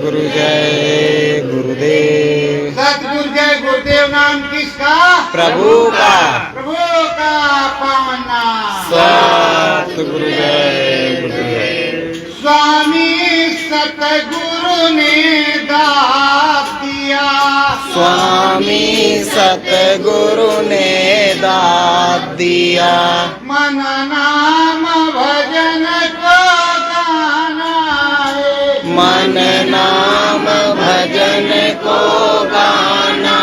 सतगुरु जय गुरुदेव। सतगुरु जय गुरुदेव नाम किसका? प्रभु का। प्रभु का पावन नाम। सतगुरु जय गुरुदेव। स्वामी सतगुरु ने दात दिया। स्वामी सतगुरु ने दात दिया। मन नाम भजन को गाना है। मन नाम भजन को गाना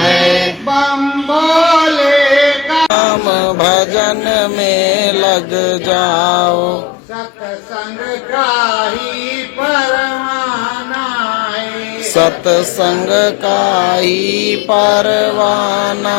है। बम बोले का नाम भजन में लग जाओ। सत्संग का ही परवाना है। सत्संग का ही परवाना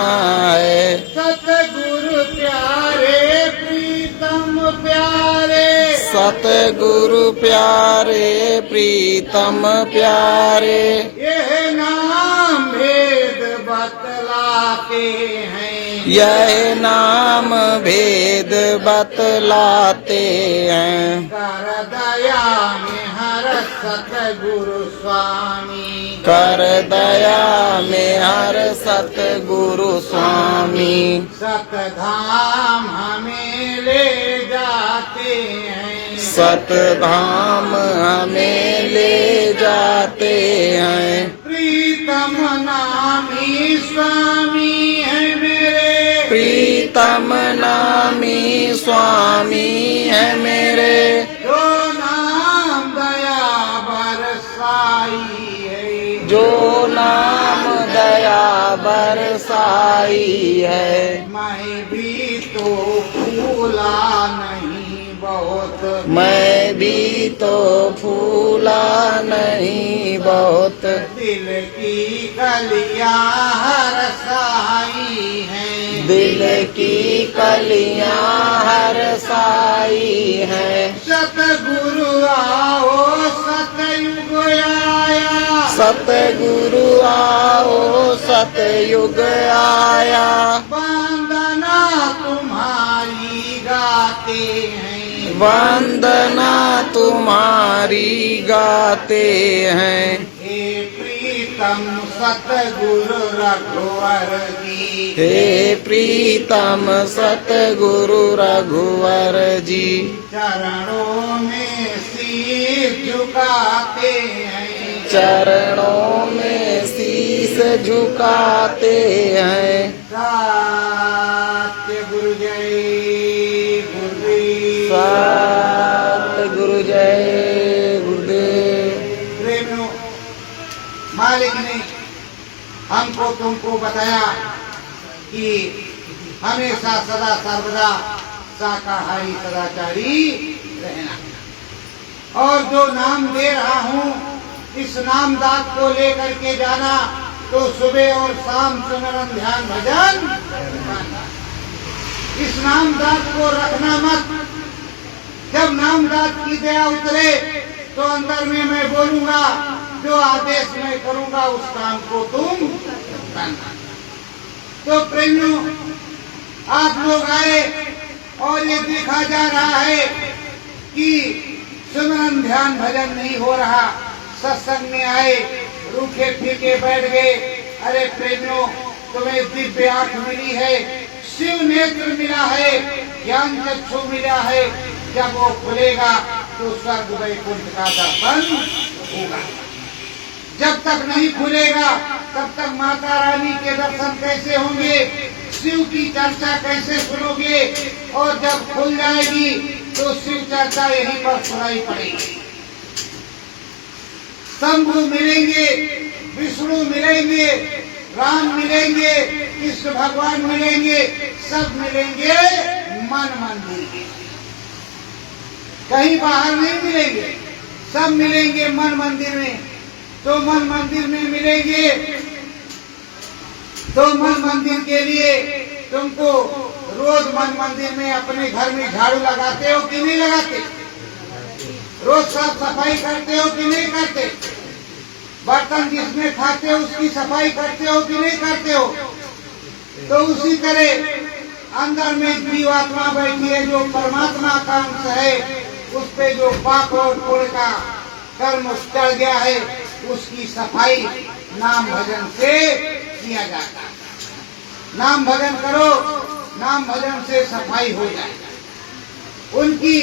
है। सतगुरु प्यारे प्रीतम प्यारे। सतगुरु प्यारे प्रीतम प्यारे। यह नाम भेद बतलाते हैं। यह नाम भेद बतलाते हैं। कर दया में हर सतगुरु स्वामी। कर दया में हर सतगुरु स्वामी। सतधाम हमें ले जाते हैं। सतधाम हमें ले जाते हैं। प्रीतम नामी स्वामी है मेरे। प्रीतम नामी स्वामी है मेरे। जो नाम दया बरसाई है। जो नाम दया बरसाई है। मैं भी तो फूला नहीं बहुत। मैं भी तो फूला नहीं बहुत। दिल की कलियां हर साई हैं। दिल की कलियां हर साई हैं। सतगुरु आओ सतयुग आया। सतगुरु आओ सतयुग आया। वंदना तुम्हारी गाते हैं। वंदना तुम्हारी गाते हैं। हे प्रीतम सतगुरु रघुवर जी। हे प्रीतम सतगुरु रघुवर जी। चरणों में शीश झुकाते हैं। चरणों में शीस झुकाते हैं। सत्य गुरु जय गुरुदेव। सतगुरु जय गुरुदेव। प्रेमियों, मालिक ने हमको तुमको बताया कि हमेशा सदा सर्वदा शाकाहारी सदाचारी रहना। और जो नाम दे रहा हूँ इस नाम दात को लेकर के जाना। तो सुबह और शाम सिमरन ध्यान भजन करना। इस नाम दात को रखना मत। जब नाम दात की दया उतरे तो अंदर में मैं बोलूंगा, जो आदेश मैं करूंगा उस काम को तुम करना। तो प्रेमियों, आप लोग आए और ये देखा जा रहा है कि सिमरन ध्यान भजन नहीं हो रहा। सत्संग में आए, रूखे फीके बैठ गए। अरे प्रेमियों, तुम्हें दिव्य आंख मिली है, शिव नेत्र मिला है, ज्ञान चक्षु मिला है। जब वो खुलेगा तो स्वर्ग वैकुंठ का दर्शन होगा। जब तक नहीं खुलेगा तब तक माता रानी के दर्शन कैसे होंगे, शिव की चर्चा कैसे सुनोगे। और जब खुल जाएगी तो शिव चर्चा यहीं पर सुनाई पड़ेगी। शंभु मिलेंगे, विष्णु मिलेंगे, राम मिलेंगे, कृष्ण भगवान मिलेंगे, सब मिलेंगे मन मंदिर में। कहीं बाहर नहीं मिलेंगे, सब मिलेंगे मन मंदिर में। तो मन मंदिर में मिलेंगे तो मन मंदिर के लिए तुमको रोज मन मंदिर में अपने घर में झाड़ू लगाते हो कि नहीं लगाते? रोज साफ सफाई करते हो कि नहीं करते? बर्तन जिसमें खाते हो उसकी सफाई करते हो कि नहीं करते हो? तो उसी तरह अंदर में जीवात्मा बैठी है जो परमात्मा का अंश है, उस पे जो पाप और पुण्य का कर्म चढ़ गया है उसकी सफाई नाम भजन से किया जाता है। नाम भजन करो, नाम भजन से सफाई हो जाए, उनकी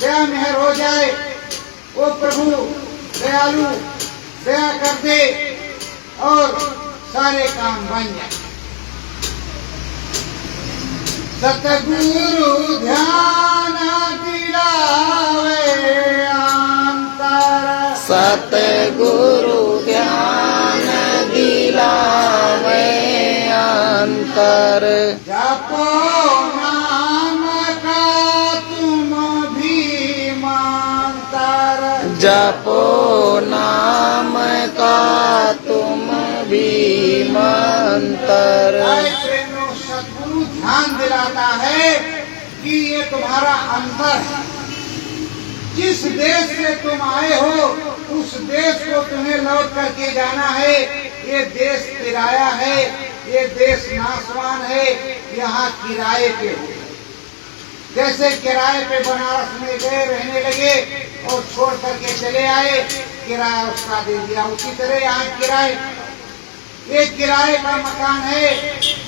दया मेहर हो जाए, वो प्रभु दयालु दया कर दे और सारे काम बन जाए। सतगुरु ध्यान दिलावे अंतर, सतगुरु ध्यान दिलावे अंतर, जपो नाम का तुम भी मंतर, जपो नाम का तुम भी मंतर। सतगुरु ध्यान दिलाता है कि ये तुम्हारा अंतर है। जिस देश से तुम आए हो उस देश को तुम्हें लौट करके जाना है। ये देश किराया है, ये देश नासवान है, यहाँ किराए पे हो। जैसे किराए पे बनारस में गए, रहने लगे और छोड़ करके चले आए, किराया उसका दे दिया, उसी तरह यहाँ किराए, ये किराए का मकान है,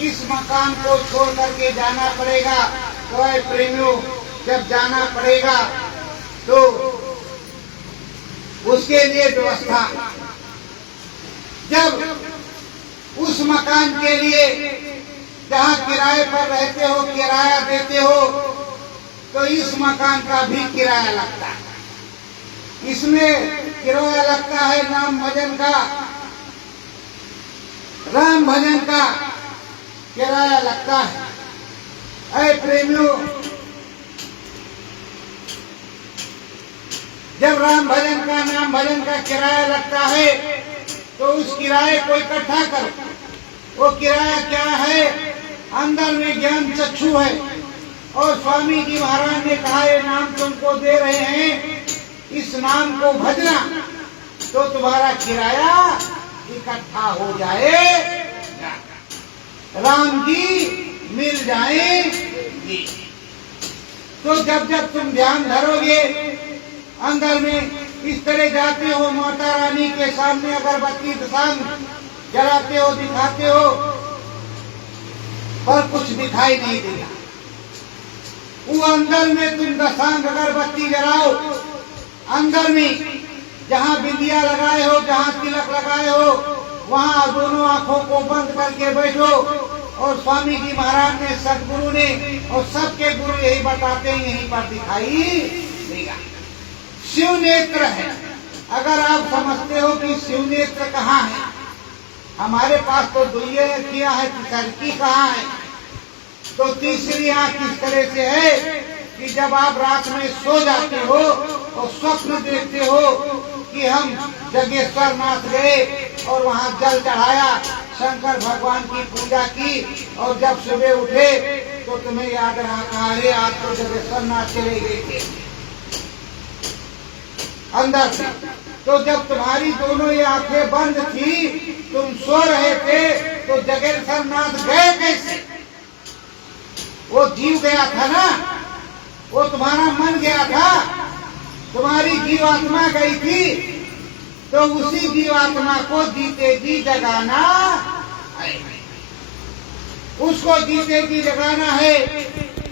इस मकान को छोड़ करके जाना पड़ेगा। तो ऐ प्रेमियों, जब जाना पड़ेगा तो उसके लिए व्यवस्था, जब उस मकान के लिए जहाँ किराए पर रहते हो, किराया देते हो, तो इस मकान का भी किराया लगता है। इसमें किराया लगता है नाम भजन का, राम भजन का किराया लगता है। ऐ प्रेमियों, जब राम भजन का नाम भजन का किराया लगता है तो उस किराए को इकट्ठा करो। वो किराया क्या है? अंदर में ज्ञान चक्षु है और स्वामी जी महाराज ने कहा ये नाम तुमको दे रहे हैं, इस नाम को भजना तो तुम्हारा किराया इकट्ठा हो जाए, राम जी मिल जाएंगे। तो जब जब तुम ध्यान धरोगे, अंदर में इस तरह जाते हो, माता रानी के सामने अगरबत्ती दसांग जलाते हो, दिखाते हो, पर कुछ दिखाई नहीं देगा। वो अंदर में तुम दसांग अगरबत्ती जलाओ, अंदर में जहाँ बिंदिया लगाए हो, जहाँ तिलक लगाए हो, वहाँ दोनों आंखों को बंद करके बैठो और स्वामी जी महाराज ने, सदगुरु ने और सबके गुरु यही बताते हैं, यहीं पर दिखाई देगा। शिव नेत्र है। अगर आप समझते हो कि शिव नेत्र कहाँ है, हमारे पास तो दुई आँखियां है, तीसरी कहाँ है? तो तीसरी आँख किस तरह से है कि जब आप रात में सो जाते हो और स्वप्न देखते हो कि हम जगेश्वर नाथ गए और वहाँ जल चढ़ाया, शंकर भगवान की पूजा की, और जब सुबह उठे तो तुम्हें याद रहा कहा, अरे आज तो जगेश्वर नाथ चले गए थे अंदर से। तो जब तुम्हारी दोनों ये आंखें बंद थी, तुम सो रहे थे, तो जगेश्वर नाथ गए कैसे? वो जीव गया था ना, वो तुम्हारा मन गया था, तुम्हारी जीवात्मा गई थी, तो उसी जीवात्मा को जीते जी जगाना है, उसको जीते जी जगाना है।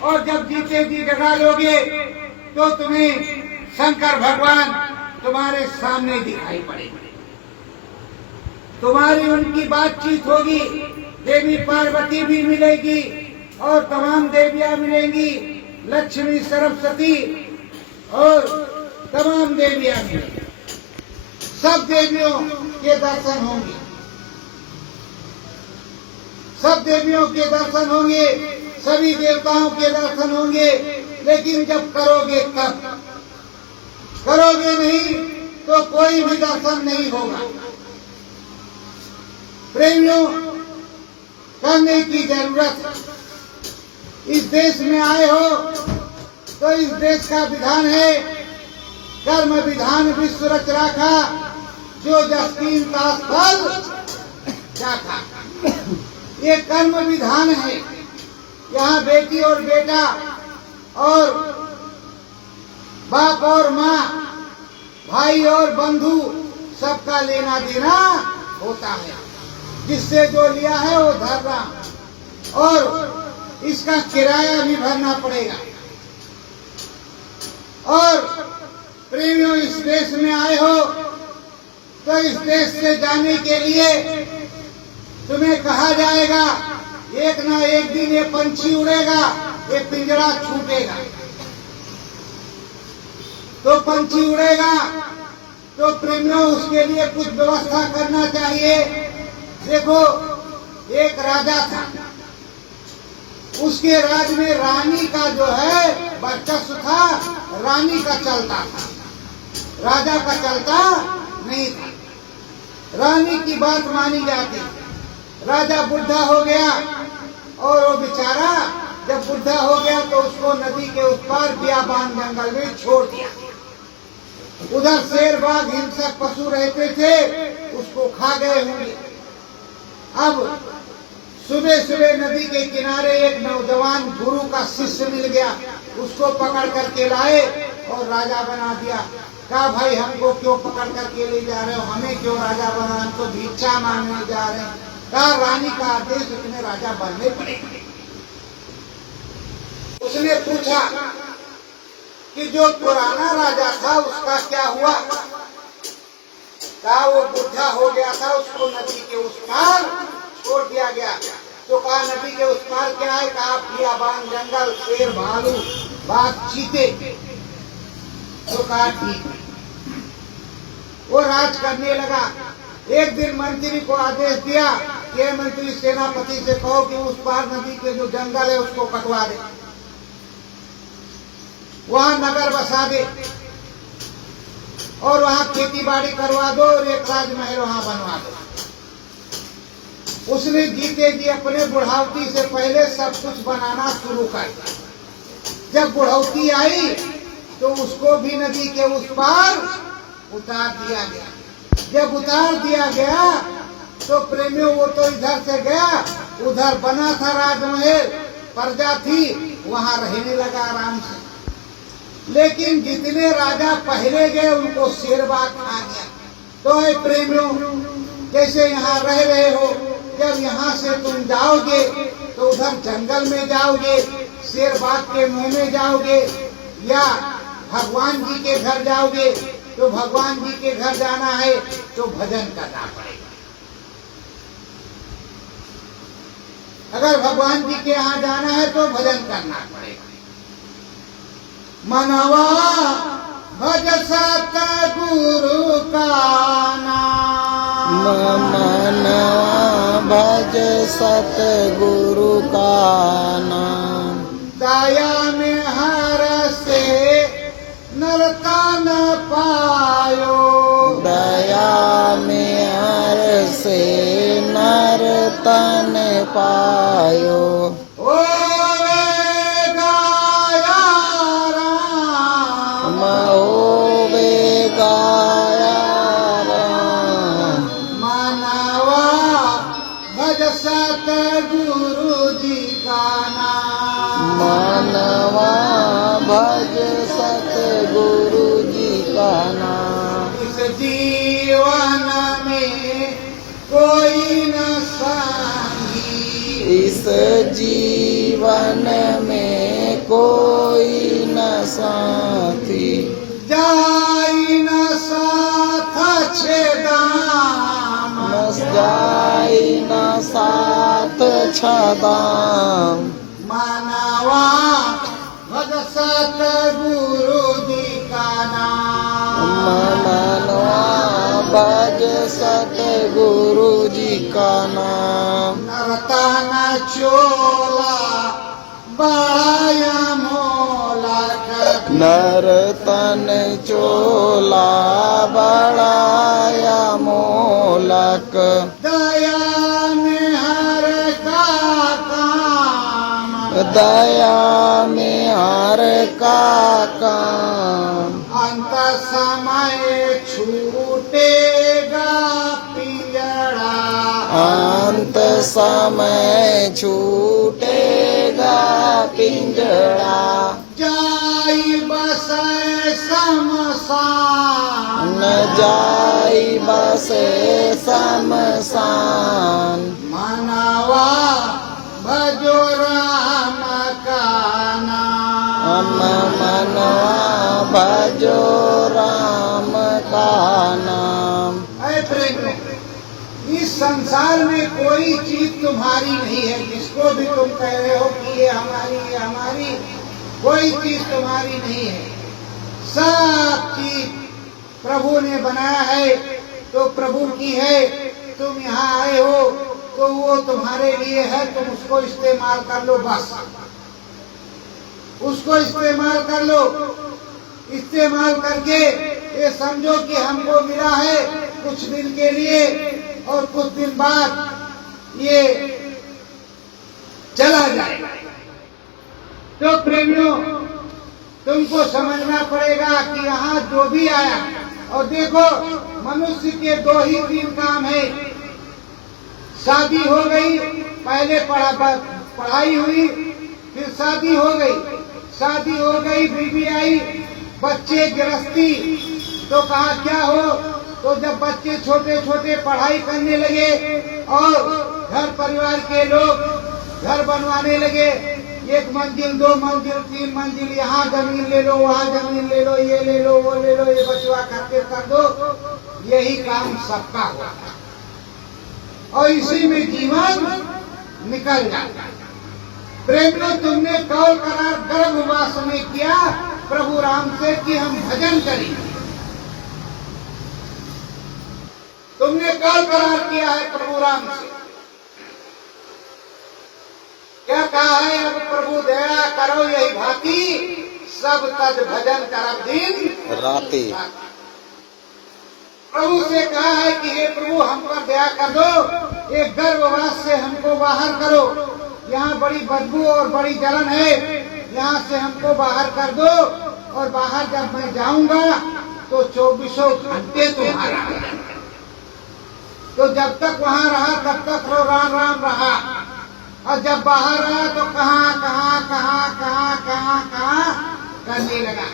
और जब जीते जी जगा लोगे तो तुम्हें शंकर भगवान तुम्हारे सामने दिखाई पड़ेंगे, तुम्हारी उनकी बातचीत होगी, देवी पार्वती भी मिलेगी और तमाम देवियां मिलेंगी, लक्ष्मी सरस्वती और तमाम देवियां मिलेंगी। सब देवियों के दर्शन होंगे, सब देवियों के दर्शन होंगे, सभी देवताओं के दर्शन होंगे। लेकिन जब करोगे तब, करोगे नहीं तो कोई भी दर्शन नहीं होगा। प्रेमियों, करने की जरूरत है। इस देश में आए हो तो इस देश का विधान है, कर्म विधान विश्व रच राखा, जो जस्तीन का फल चाखा। ये कर्म विधान है। यहाँ बेटी और बेटा और बाप और माँ भाई और बंधु सबका लेना देना होता है। जिससे जो लिया है वो धरना, और इसका किराया भी भरना पड़ेगा। और प्रेमियों, इस देश में आए हो तो इस देश से जाने के लिए तुम्हें कहा जाएगा एक ना एक दिन ये पंछी उड़ेगा, ये पिंजरा छूटेगा। तो पंछी उड़ेगा तो प्रेमियों उसके लिए कुछ व्यवस्था करना चाहिए। देखो, एक राजा था, उसके राज में रानी का जो है वर्चस्व था, रानी का चलता था, राजा का चलता नहीं था। रानी की बात मानी जाती। राजा बुढ़ा हो गया और वो बेचारा जब बुढ़ा हो गया तो उसको नदी के उस पार बियाबान जंगल में छोड़ दिया। उधर शेर बाघ हिंसक पशु रहते थे, उसको खा गए होंगे। अब सुबह सुबह नदी के किनारे एक नौजवान गुरु का शिष्य मिल गया, उसको पकड़ करके लाए और राजा बना दिया। कहा, भाई हमको क्यों पकड़ करके ले जा रहे हो, हमें क्यों राजा बना, हमको भिक्षा मांगने जा रहे हैं। कहा, रानी का आदेश, तुम्हें राजा बनने पड़ेगा। उसने पूछा कि जो पुराना राजा था उसका क्या हुआ। कहा, वो बुढ़ा हो गया था, उसको नदी के उस पार छोड़ दिया गया। तो कहा, नदी के उस पार क्या है। कहा, बियाबान जंगल, शेर, भालू, बाघ, चीते। तो कहा, ठीक। वो राज करने लगा। एक दिन मंत्री को आदेश दिया कि मंत्री सेनापति से कहो कि उस पार नदी के जो जंगल है उसको कटवा दे, वहां नगर बसा दे और वहां खेती बाड़ी करवा दो और एक राजमहल वहां बनवा दो। उसने जीते जी अपने बुढ़ावती से पहले सब कुछ बनाना शुरू कर दिया। जब बुढ़ावती आई तो उसको भी नदी के उस पार उतार दिया गया। जब उतार दिया गया तो प्रेमियों वो तो इधर से गया, उधर बना था राजमहल, प्रजा थी, वहां रहने लगा आराम से। लेकिन जितने राजा पहले गए उनको शेर बाघ खा गया। तो ऐ प्रेमियों, जैसे यहाँ रह रहे हो, जब यहाँ से तुम जाओगे तो उधर जंगल में जाओगे, शेर बाघ के मुंह में जाओगे, या भगवान जी के घर जाओगे तो भगवान जी के घर जाना है तो भजन करना पड़ेगा। अगर भगवान जी के यहाँ जाना है तो भजन करना पड़ेगा। मनवा भज सतगुरु का नाम, मनवा भज सतगुरु का नाम। दया में हर से नरतन पायो, दया में हर से नरतन पायो। सतगुरु जी का नाम, मनवा भज सतगुरु जी का नाम। इस जीवन में कोई न संगी, इस जीवन में कोई न साथी, जाई न साथ छेदाम, जाई न साथ छदाम। मनवा भज सतगुरु जी का नाम, मनवा भज सतगुरु जी का नाम। नरतन चोला बढ़ाया मोलक, नरतन चोला बढ़ाया मोलक। दया में हर का काम, दया में हर का काम। अंत समय छूटेगा पिंजड़ा, अंत समय छूटेगा पिंजड़ा। जाई बसे शमशान, जाई बसे शमशान मानवा भजो राम का नाम मनवा भजो राम का नाम। ऐ प्रेमियों, इस संसार में कोई चीज तुम्हारी नहीं है। जिसको भी तुम कह रहे हो कि ये हमारी, कोई चीज तुम्हारी नहीं है। सब चीज प्रभु ने बनाया है तो प्रभु की है। तुम यहाँ आए हो तो वो तुम्हारे लिए है, तुम उसको इस्तेमाल कर लो, बस उसको इस्तेमाल कर लो। इस्तेमाल करके ये समझो कि हमको मिला है कुछ दिन के लिए और कुछ दिन बाद ये चला जाएगा। तो प्रेमियों, तुमको समझना पड़ेगा कि यहाँ जो भी आया, और देखो मनुष्य के 2 ही 3 काम है। शादी हो गई, पहले पढ़ाई हुई, फिर शादी हो गई, शादी हो गई, बीवी आई, बच्चे, गृहस्थी। तो कहा क्या हो, तो जब बच्चे छोटे छोटे पढ़ाई करने लगे और घर परिवार के लोग घर बनवाने लगे, 1 मंजिल 2 मंजिल 3 मंजिल, यहाँ जमीन ले लो, वहाँ जमीन ले लो, ये ले लो, वो ले लो, ये बचवा करके कर दो, यही काम सबका हुआ और इसी में जीवन निकल जाता है। प्रेमियों, तुमने कौल करार गर्भवास में किया प्रभु राम से कि हम भजन करेंगे। तुमने कौल करार किया है प्रभु राम से, क्या कहा है, अब प्रभु दया करो यही भांति, सब तज भजन करब दिन राति। प्रभु से कहा है कि हे प्रभु हम पर दया कर दो, एक गर्भवास से हमको बाहर करो, यहाँ बड़ी बदबू और बड़ी जलन है, यहाँ से हमको बाहर कर दो, और बाहर जब मैं जाऊंगा तो 24 घंटे तुम्हारा। तो जब तक वहाँ रहा तब तक राम राम रहा, और जब बाहर आया तो कहाँ करने लगा।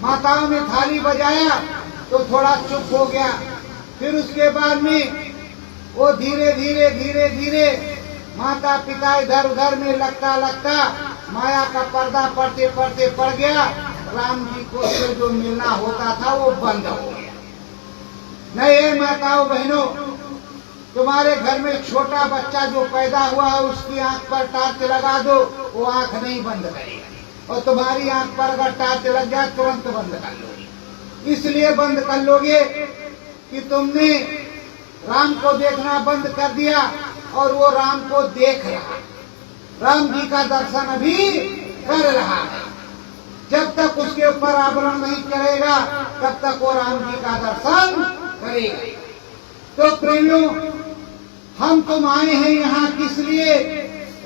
माताओं ने थाली बजाया तो थोड़ा चुप हो गया, फिर उसके बाद में वो धीरे धीरे माता पिता इधर उधर में लगता माया का पर्दा पड़ते पड़ गया। राम जी को से जो मिलना होता था वो बंद हो गया। नहीं माताओं बहनों, तुम्हारे घर में छोटा बच्चा जो पैदा हुआ है उसकी आंख पर टार्च लगा दो, वो आंख नहीं बंद करेगा, और तुम्हारी आंख पर अगर टार्च लग जाए तुरंत बंद कर लोगे। इसलिए बंद कर लोगे कि तुमने राम को देखना बंद कर दिया और वो राम को देख रहा, राम जी का दर्शन अभी कर रहा है। जब तक उसके ऊपर आवरण नहीं करेगा तब तक वो राम जी का दर्शन करेगा। तो प्रेमियों, हम तुम आए हैं यहाँ किस लिए?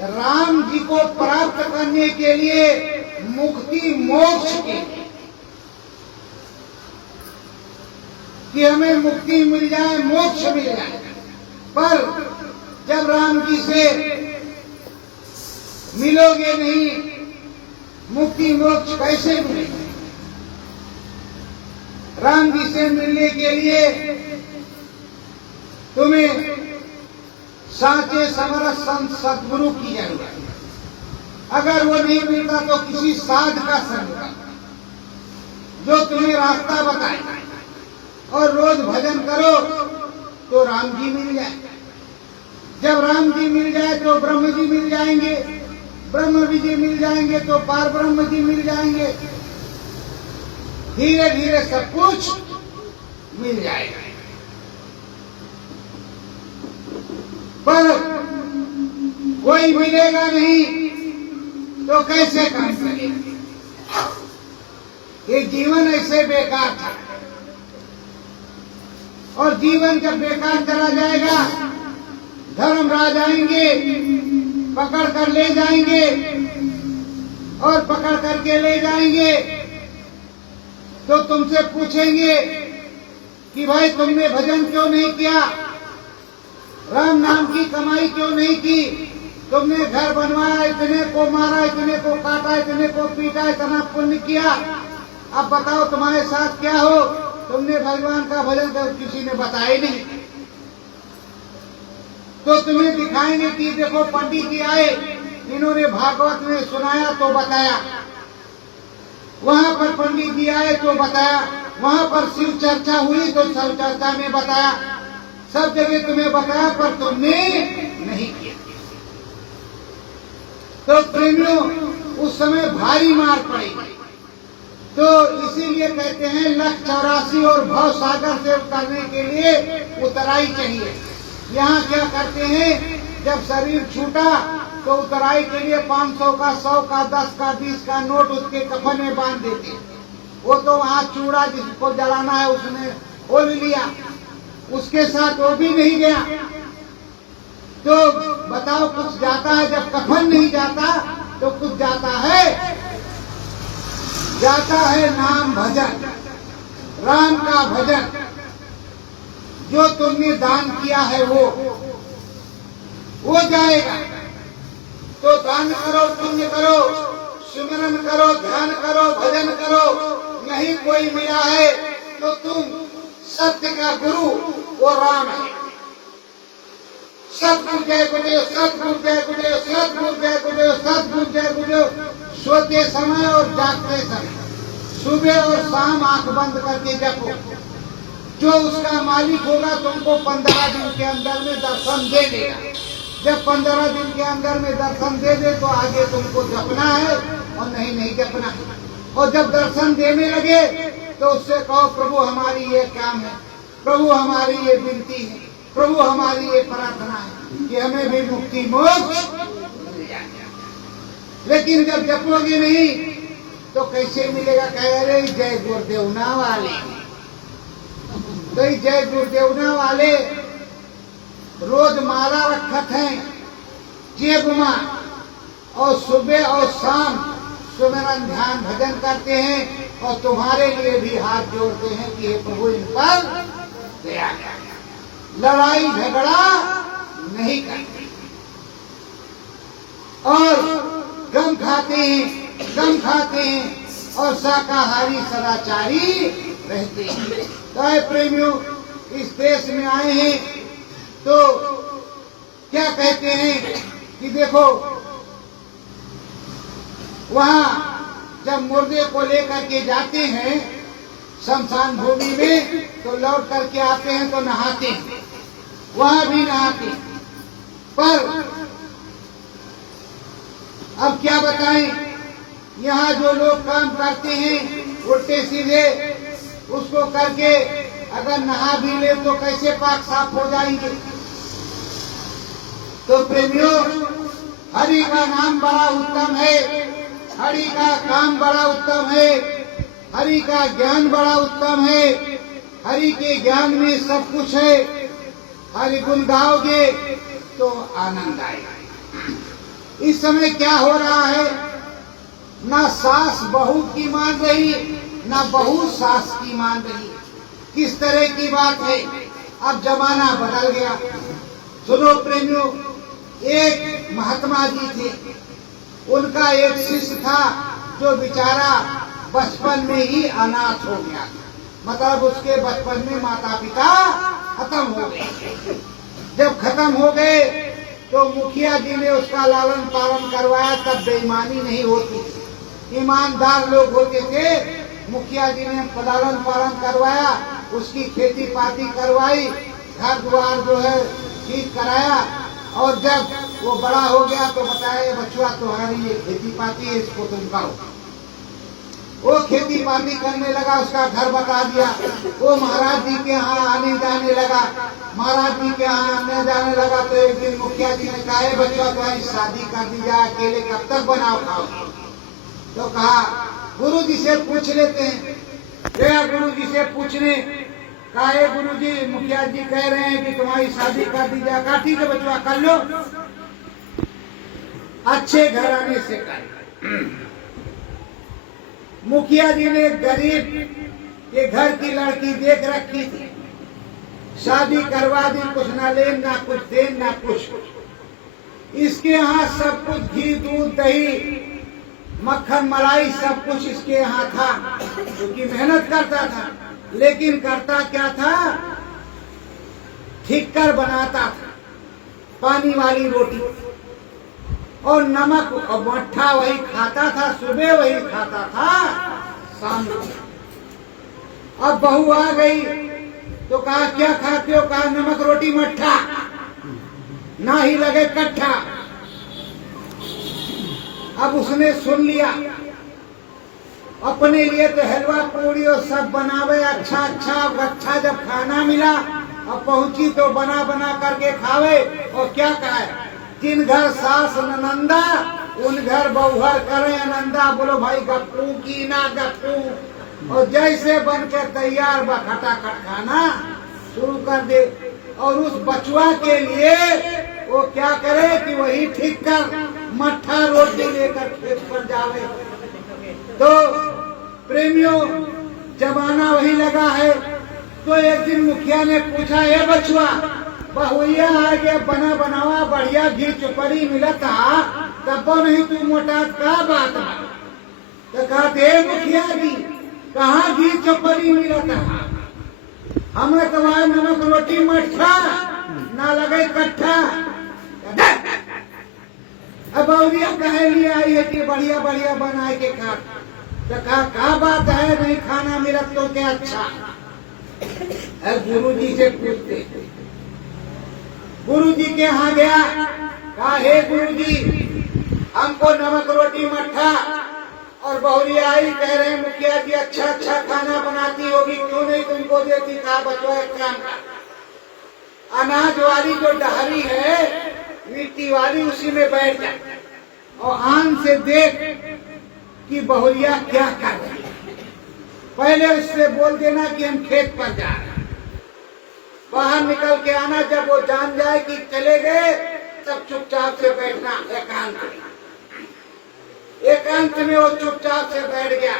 राम जी को प्राप्त करने के लिए, मुक्ति मोक्ष के लिए, कि हमें मुक्ति मिल जाए, मोक्ष मिल जाए। पर जब राम जी से मिलोगे नहीं, मुक्ति मोक्ष कैसे मिलेगा? राम जी से मिलने के लिए तुम्हें साचे समरस संत सदगुरु की जरूरत है। अगर वो नहीं मिलता तो किसी साध का संग जो तुम्हें रास्ता बताए, और रोज भजन करो तो राम जी मिल जाए। जब राम जी मिल जाए तो ब्रह्म जी मिल जाएंगे, ब्रह्म जी मिल जाएंगे तो पार ब्रह्म जी मिल जाएंगे। धीरे धीरे सब कुछ मिल जाएगा। पर कोई मिलेगा नहीं तो कैसे काम करेगा? ये जीवन ऐसे बेकार था, और जीवन जब बेकार चला जाएगा, धर्मराज आएंगे, पकड़ कर ले जाएंगे, और पकड़ करके ले जाएंगे तो तुमसे पूछेंगे कि भाई तुमने भजन क्यों नहीं किया, राम नाम की कमाई क्यों नहीं की, तुमने घर बनवाया, इतने को मारा, इतने को काटा, इतने को पीटा, इतना पुण्य किया, अब बताओ तुम्हारे साथ क्या हो? तुमने भगवान का भजन तो किसी ने बताया ही नहीं। तो तुम्हें दिखाएंगे कि देखो पंडित जी आए, इन्होंने भागवत में सुनाया तो बताया, वहां पर पंडित जी आए तो बताया, वहां पर शिव चर्चा हुई तो शिव चर्चा में बताया, सब जगह तुम्हें बताया पर तुमने नहीं किया। तो प्रेमियों उस समय भारी मार पड़ी। तो इसीलिए कहते हैं 1,84 और भव सागर से उतरने के लिए उतराई चाहिए। यहाँ क्या करते हैं, जब शरीर छूटा तो उतराई के लिए 500 का, 100 का, 10 का, 20 का नोट उसके कफन में बांध देते। वो तो वहाँ चूड़ा जिसको जलाना है उसने खोल लिया, उसके साथ वो भी नहीं गया। तो बताओ कुछ जाता है, जब कफन नहीं जाता तो कुछ जाता है, जाता है नाम भजन, राम का भजन। जो तुमने दान किया है वो जाएगा। तो दान करो, पुण्य करो, सुमिरन करो, ध्यान करो, भजन करो, नहीं कोई मिला है तो तुम सत्य का गुरु वो राम है। सतगुरु जय गुरुदेव, सतगुरु जय गुरुदेव, सतगुरु जय गुरुदेव, सतगुरु जय गुरुदेव। सोते समय और जागते समय, सुबह और शाम आंख बंद करके जपो। जो उसका मालिक होगा तुमको 15 दिन के अंदर में दर्शन दे देगा। जब 15 दिन के अंदर में दर्शन दे दे तो आगे तुमको जपना है और नहीं जपना। और जब दर्शन देने लगे तो उससे कहो प्रभु हमारी ये काम है, प्रभु हमारी ये विनती है, प्रभु हमारी ये प्रार्थना है कि हमें भी मुक्ति मोक्ष मिल जाए। लेकिन जब जपोगे नहीं तो कैसे मिलेगा? कह रहे जय गुरुदेवना वाले, तो जय गुरुदेवना वाले रोज माला रखत हैं जेब में, और सुबह और शाम सुमिरन ध्यान भजन करते हैं, और तुम्हारे लिए भी हाथ जोड़ते हैं कि हे प्रभु इन पर दया कर। लड़ाई झगड़ा नहीं करते और गम खाते हैं और शाकाहारी सदाचारी रहते हैं। तो प्रेमियों इस देश में आए हैं तो क्या कहते हैं कि देखो वहाँ जब मुर्दे को लेकर के जाते हैं शमशान भूमि में तो लौट करके आते हैं तो नहाते हैं, वहाँ भी नहाते हैं। पर अब क्या बताएं, यहाँ जो लोग काम करते हैं उल्टे सीधे उसको करके अगर नहा भी ले तो कैसे पाक साफ हो जाएंगे। तो प्रेमियों हरि का नाम बड़ा उत्तम है, हरि का काम बड़ा उत्तम है, हरि का ज्ञान बड़ा उत्तम है, हरि के ज्ञान में सब कुछ है। हरि गुण गाओगे तो आनंद आएगा। इस समय क्या हो रहा है, ना सास बहू की मान रही, ना बहू सास की मान रही। किस तरह की बात है, अब जमाना बदल गया। सुनो प्रेमियों, एक महात्मा जी थे, उनका एक शिष्य था जो बेचारा बचपन में ही अनाथ हो गया, मतलब उसके बचपन में माता पिता खत्म हो गए। जब खत्म हो गए तो मुखिया जी ने उसका लालन पालन करवाया, तब बेईमानी नहीं होती, ईमानदार लोग होते थे। मुखिया जी ने लालन पालन करवाया, उसकी खेती पाती करवाई, घर द्वार जो है ठीक कराया, और जब वो बड़ा हो गया तो बताया बच्चुआ तुम्हारी ये खेती पाती है, इसको तुम करो। वो खेती पाती करने लगा, उसका घर बता दिया। वो महाराज जी के यहाँ आने जाने लगा, महाराज जी के यहाँ आने जाने लगा। तो एक दिन मुखिया जी ने कहा बच्चों तुम्हारी शादी कर दी जाए, अकेले कब तक बनाओ खाओ। तो कहा गुरु जी से पूछ लेते हैं। गया गुरु जी से पूछने, कहा गुरु जी मुखिया जी कह रहे हैं कि तुम्हारी शादी कर दी जाए। कहा ठीक है बच्चों कर लो, अच्छे घराने से कर। मुखिया जी ने गरीब के घर की लड़की देख रखी थी, शादी करवा दी, कुछ ना ले ना कुछ दे ना कुछ। इसके यहाँ सब कुछ घी दूध दही मक्खन मलाई सब कुछ इसके यहाँ था, क्योंकि मेहनत करता था। लेकिन करता क्या था, ठीक कर बनाता था पानी वाली रोटी और नमक और मट्ठा वही खाता था, सुबह वही खाता था, शाम को। अब बहू आ गई तो कहा क्या खाते हो, कहा नमक रोटी मट्ठा, ना ही लगे कट्ठा। अब उसने सुन लिया, अपने लिए तो हलवा पूरी और सब बनावे अच्छा अच्छा जब खाना मिला और पहुंची तो बना बना करके खावे। और क्या कहे, जिन घर सास ननंदा उन घर बहुहर करे आनंदा। बोलो भाई गप्पू की ना गप्पू। और जैसे बन के तैयार बा खटाखट खाना शुरू कर दे। और उस बचुआ के लिए वो क्या करे कि वही ठीक कर मट्ठा रोटी लेकर खेत पर जावे। तो प्रेमियों, जमाना वही लगा है। तो एक दिन मुखिया ने पूछा, हे बचुआ, बहुया आ गया बना बनावा बढ़िया घी चुपड़ी मिलता, तब नहीं तू मोटा का बात है। तो कहते मुखिया जी, कहाँ घी चुपड़ी मिलता, हमें तुम्हारे नमक रोटी मट्ठा ना लगे कट्ठा। अब बहुरिया कहे लिए आई है कि बढ़िया बढ़िया बनाए के खा। तो कहा बात है, नहीं खाना मिला तो क्या अच्छा। गुरु जी से पूछते, गुरु जी के यहाँ गया, कहा हे गुरु जी, हमको नमक रोटी मट्ठा और बहुरिया आई कह रहे हैं मुखिया जी अच्छा खाना बनाती होगी, क्यों नहीं तुमको देती। कहा बचवा एक काम कर, अनाज वाली जो डहरी है मिट्टी वाली, उसी में बैठ जा और आन से देख कि बहुरिया क्या कर रही है। पहले उससे बोल देना कि हम खेत पर जा रहे हैं। बाहर निकल के आना, जब वो जान जाए कि चले गए तब चुपचाप से बैठना एकांत में वो चुपचाप से बैठ गया।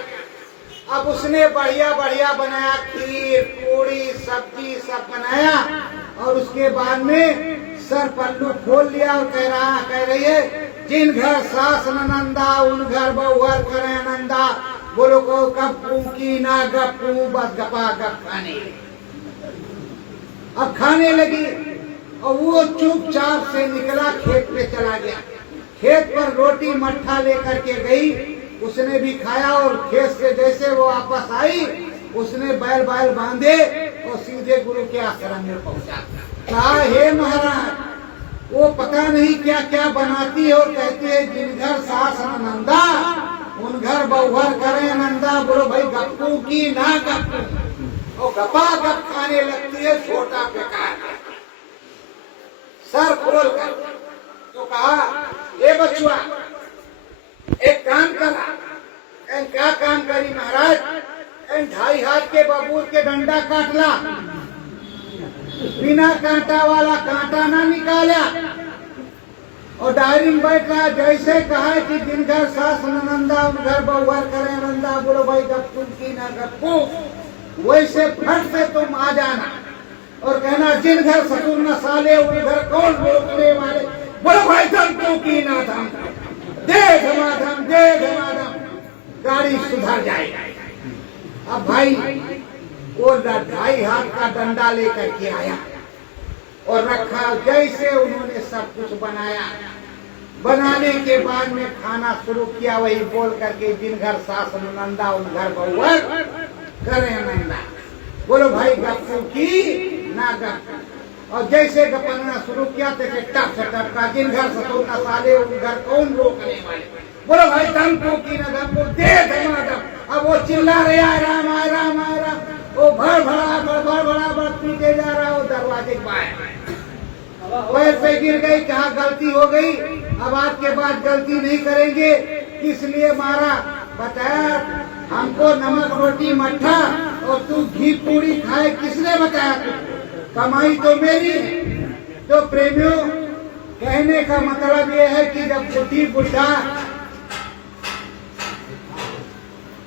अब उसने बढ़िया बढ़िया बनाया, खीर पूरी सब्जी सब बनाया और उसके बाद में सर पल्लू खोल लिया और कह रही है, जिन घर सास ननंदा उन घर बहुहर करे आनंदा। बोलो को गप्पू की ना गप्पू, बस गपा गप खाने। अब खाने लगी और वो चुपचाप से निकला, खेत पे चला गया। खेत पर रोटी मट्ठा लेकर के गई, उसने भी खाया और खेत से जैसे वो वापस आई, उसने बैल बांधे और सीधे गुरु के आश्रम में पहुंचा। कहा हे महाराज, वो पता नहीं क्या क्या बनाती है और कहती है जिन घर सास नंदा उन घर बहुहर करे नंदा। बोलो भाई गप्पू की ना गप्पू, और गपा गप खाने लगती है, छोटा बेकार सर खोल कर। तो कहा ये बचुआ एक काम करा। क्या काम करी महाराज, 2.5 हाथ के बबूर के डंडा काट ला, बिना कांटा वाला कांटा ना निकाला और डायरी में बैठ रहा। जैसे कहा कि जिन घर सास नंदा उन घर बहुहर करे नंदा। बोलो भाई गप्पू की ना गप्पू, वैसे फट से तुम आ जाना और कहना जिन घर ससुर न साले उन घर कौन रोकने वाले। बोलो भाई गप्पू की ना धम, दे धमाधम दे धमाधम, गाड़ी सुधर जाएगी। अब भाई वो 2.5 हाथ का डंडा लेकर के आया और रखा। जैसे उन्होंने सब कुछ बनाया, बनाने के बाद में खाना शुरू किया, वही बोल करके जिन घर सास नंदा उन घर बहुहर करे नंदा। बोलो भाई गप्पू की ना गप्पू। और जैसे गपना शुरू किया तो टप से टपका, जिन घर ससुर न साले उन घर कौन रोकने वाले। बोलो भाई धमको की ना धमको, दे धमाधम। अब वो चिल्ला रहे आय राम आय राम आय राम, वो भड़ भड़ा पीछे जा रहा, वो दरवाजे पाए पैर पे गिर गई। कहा गलती हो गई, अब आपके बाद गलती नहीं करेंगे। किस लिए मारा, बताया हमको नमक रोटी मट्ठा और तू घी पूरी खाए, किसने बताया तुझको, कमाई तो मेरी है। तो प्रेमियों, कहने का मतलब ये है कि जब बुढ़ी बुढ़ा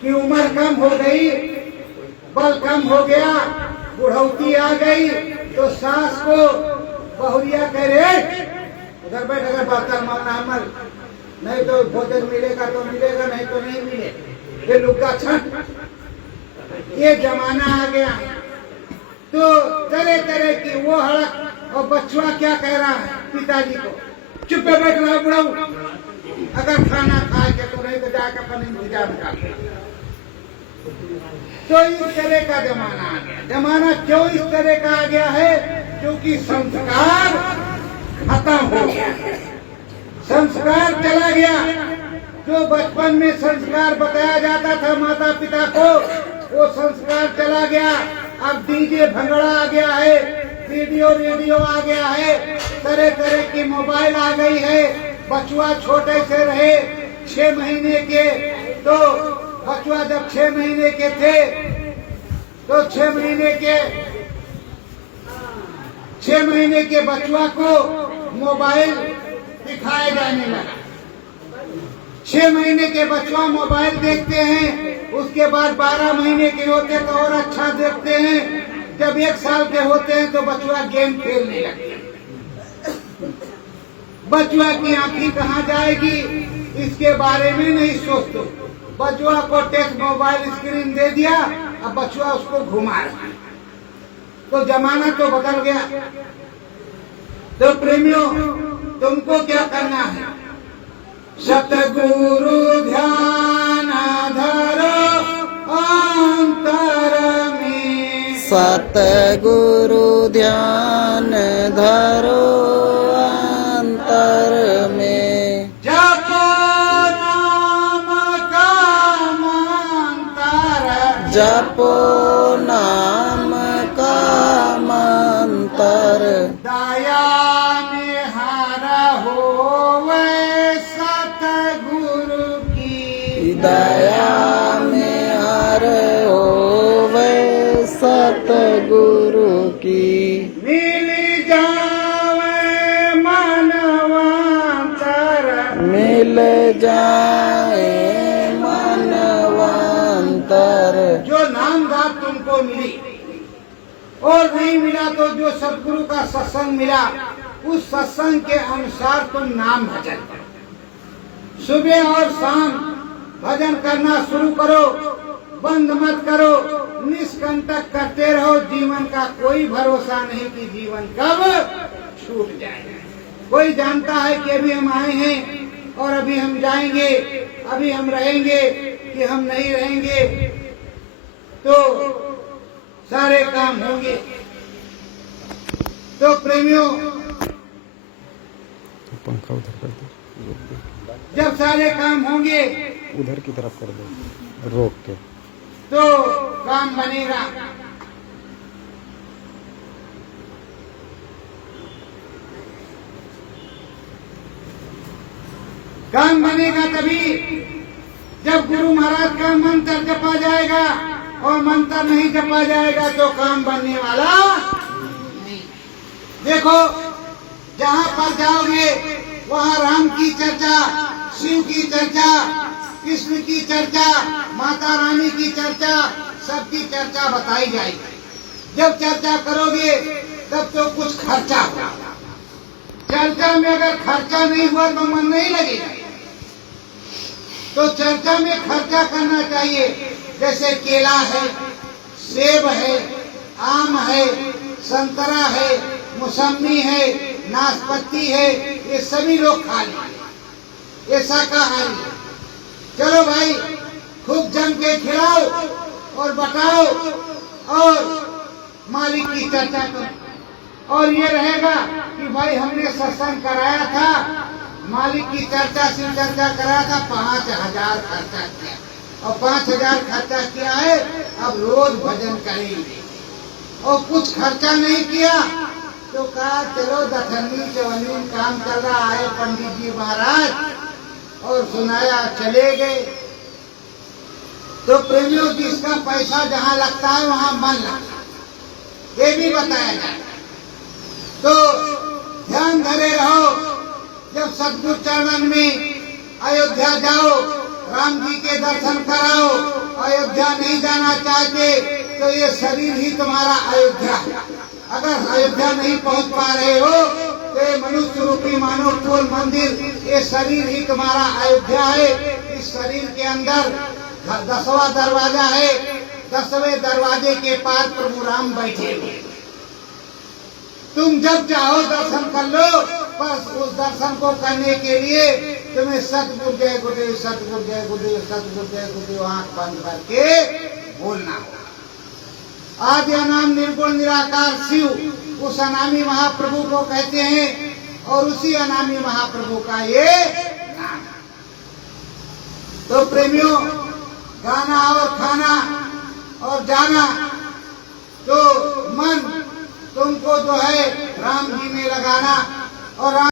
की उम्र कम हो गई, बल कम हो गया, बुढ़ौती आ गई, तो सास को बहुरिया कह रहे उधर बैठ, अगर बर्तन मारना अमल, नहीं तो भोजन मिलेगा तो मिलेगा, नहीं तो नहीं मिले। ये लुका छठ ये जमाना आ गया तो तरह तरह की वो हड़क। और बच्चा क्या कह रहा है पिताजी को, चुप पे बैठ रहा बुढ़ाऊ, अगर खाना खाए के तो नहीं तो जाकर अपन इंतजाम कर। तो इस तरह का जमाना आ गया। जमाना क्यों इस तरह का आ गया है? क्योंकि संस्कार खत्म हो गया, संस्कार चला गया। जो बचपन में संस्कार बताया जाता था माता पिता को, वो संस्कार चला गया। अब डीजे भंगड़ा आ गया है, वीडियो रेडियो आ गया है, तरह तरह की मोबाइल आ गई है। बचुआ छोटे से रहे 6 महीने के, तो बचुआ जब 6 महीने के थे तो 6 महीने के बचुआ को मोबाइल दिखाया जाने लगा। 6 महीने के बचुआ मोबाइल देखते हैं, उसके बाद 12 महीने के होते तो और अच्छा देखते हैं। जब 1 साल के होते हैं तो बचुआ गेम खेलने लगते हैं। बचुआ की आंखें कहाँ जाएगी इसके बारे में नहीं सोचते। बचुआ को टच मोबाइल स्क्रीन दे दिया, अब बचुआ उसको घुमा रहा है। तो जमाना तो बदल गया। तो प्रेमियों, तुमको क्या करना है? सतगुरु ध्यान धरो अंतर में, सतगुरु ध्यान धरो अंतर में। जपो नाम का मंत्र, जपो नाम का मंत्र। दया में हार होवे सतगुरु की, दया में हर होवे सतगुरु की। मिल जावे मनवंतर, मिल जाए मनवंतर। जो नामदात तुमको मिली और नहीं मिला तो जो सतगुरु का सत्संग मिला, उस सत्संग के अनुसार तुम नाम भजन करो। सुबह और शाम भजन करना शुरू करो, बंद मत करो, निष्कंटक करते रहो। जीवन का कोई भरोसा नहीं कि जीवन कब छूट जाए। कोई जानता है कि अभी हम आए हैं और अभी हम जाएंगे, अभी हम रहेंगे कि हम नहीं रहेंगे। तो सारे काम होंगे। तो प्रेमियों, पंखा उधर कर दो, जब सारे काम होंगे उधर की तरफ कर दो, रोक के। तो काम बनेगा। काम बनेगा तभी जब गुरु महाराज का मंत्र जपा जाएगा, और मंत्र नहीं जपा जाएगा तो काम बनने वाला नहीं। देखो, जहाँ पर जाओगे वहाँ राम की चर्चा, शिव की चर्चा, कृष्ण की चर्चा, माता रानी की चर्चा, सबकी चर्चा बताई जाएगी। जब चर्चा करोगे तब तो कुछ खर्चा होगा। चर्चा में अगर खर्चा नहीं हुआ तो मन नहीं लगेगा। तो चर्चा में खर्चा करना चाहिए। जैसे केला है, सेब है, आम है, संतरा है, मौसमी है, नाशपाती है, ये सभी लोग खा लें, ये शाकाहारी है। चलो भाई, खूब जम के खिलाओ और बताओ और मालिक की चर्चा करो। और ये रहेगा कि भाई हमने सत्संग कराया था, मालिक की चर्चा से चर्चा कराया था, 5000 खर्चा किया और 5000 खर्चा किया है, अब रोज भजन करेंगे। और कुछ खर्चा नहीं किया तो कहा चलो दथनी चवनी काम कर रहा है पंडित जी महाराज, और सुनाया, चले गए। तो प्रेमियों, जिसका पैसा जहाँ लगता है वहाँ मन लगता है, ये भी बताया जाए। तो ध्यान धरे रहो। जब सतगुरु चरणन में अयोध्या जाओ, राम जी के दर्शन कराओ। अयोध्या नहीं जाना चाहते तो ये शरीर ही तुम्हारा अयोध्या है। अगर अयोध्या नहीं पहुंच पा रहे हो तो ये मनुष्य रूपी मानव कुल मंदिर, ये शरीर ही तुम्हारा अयोध्या है। इस शरीर के अंदर 10वां दरवाजा है, 10वें दरवाजे के पार प्रभु राम बैठे हुए। तुम जब चाहो दर्शन कर लो, बस उस दर्शन को करने के लिए तुम्हें सतगुरु जय गुरुदेव, सतगुरु जय गुरुदेव, सतगुरु जय गुरुदेव आंख बंद करके बोलना होगा। आदि अनाम निर्गुण निराकार शिव, उस अनामी महाप्रभु को कहते हैं और उसी अनामी महाप्रभु का ये नाम। तो प्रेमियों, गाना और खाना और जाना, तो मन तुमको जो है राम जी में लगाना और राम